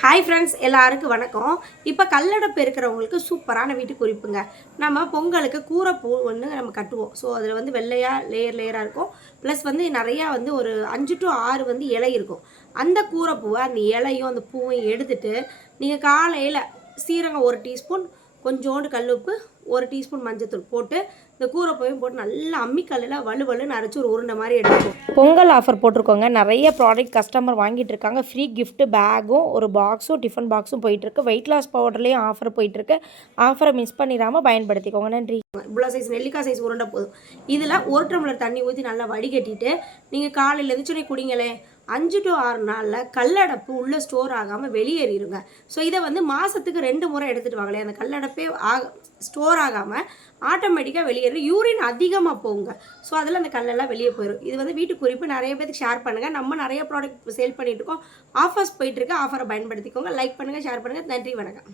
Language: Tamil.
ஹாய் ஃப்ரெண்ட்ஸ் எல்லாருக்கும் வணக்கம். இப்போ கல்லடப்பு இருக்கிறவங்களுக்கு சூப்பரான வீட்டு குறிப்புங்க. நம்ம பொங்கலுக்கு கூரைப்பூ ஒன்று நம்ம கட்டுவோம். ஸோ அதில் வந்து வெள்ளையாக லேயர் லேயராக இருக்கும். ப்ளஸ் வந்து நிறையா வந்து ஒரு அஞ்சு டு ஆறு வந்து இலை இருக்கும். அந்த கூரைப்பூவை அந்த இலையும் அந்த பூவையும் எடுத்துட்டு நீங்கள் காலையில் சீரகம் ஒரு டீஸ்பூன் கொஞ்சோண்டு கல்லுப்பு ஒரு டீஸ்பூன் மஞ்சத்தூள் போட்டு இந்த கூரைப்பூவையும் போட்டு நல்லா அம்மிக்கல்லில் வலு வலுன்னு அரைச்சி ஒரு உருண்டை மாதிரி எடுத்துக்கும் பொங்கல் ஆஃபர் போட்டிருக்கோங்க. நிறைய ப்ராடக்ட் கஸ்டமர் வாங்கிட்டு இருக்காங்க. ஃப்ரீ gift பேக்கும் ஒரு பாக்ஸும் டிஃபன் பாக்ஸும் போயிட்டுருக்கு. வெயிட் லாஸ் பவுடர்லேயும் ஆஃபர் போயிட்டுருக்கு. ஆஃபரை மிஸ் பண்ணிடாமல் பயன்படுத்திக்கோங்க. நன்றி. இவ்வளோ சைஸ் நெல்லிக்காய் சைஸ் உருண்டை போதும். இதில் ஒரு டம்ளர் தண்ணி ஊற்றி நல்லா வடிகட்டிட்டு நீங்கள் காலையில் எழுந்திரிச்சோடனே குடிங்களே. அஞ்சு டு ஆறு நாளில் கல்லடப்பு உள்ளே ஸ்டோர் ஆகாமல் வெளியேறிடுங்க ஸோ இதை வந்து மாதத்துக்கு ரெண்டு முறை எடுத்துகிட்டு வாங்களே அந்த கல்லடப்பே ஆக ஸ்டோர் ஆகாமல் ஆட்டோமேட்டிக்காக வெளியேறும் யூரின் அதிகமாக போகுங்க. ஸோ அதில் அந்த கல்லெல்லாம் வெளியே போயிடும் இது வந்து வீட்டு குறிப்பு. நிறைய பேருக்கு ஷேர் பண்ணுங்கள் நம்ம நிறைய ப்ராடக்ட் சேல் பண்ணிகிட்டு இருக்கோம். ஆஃபர்ஸ் போயிட்டுருக்கு ஆஃபரை பயன்படுத்திக்கோங்க. லைக் பண்ணுங்கள் ஷேர் பண்ணுங்கள் நன்றி. வணக்கம்.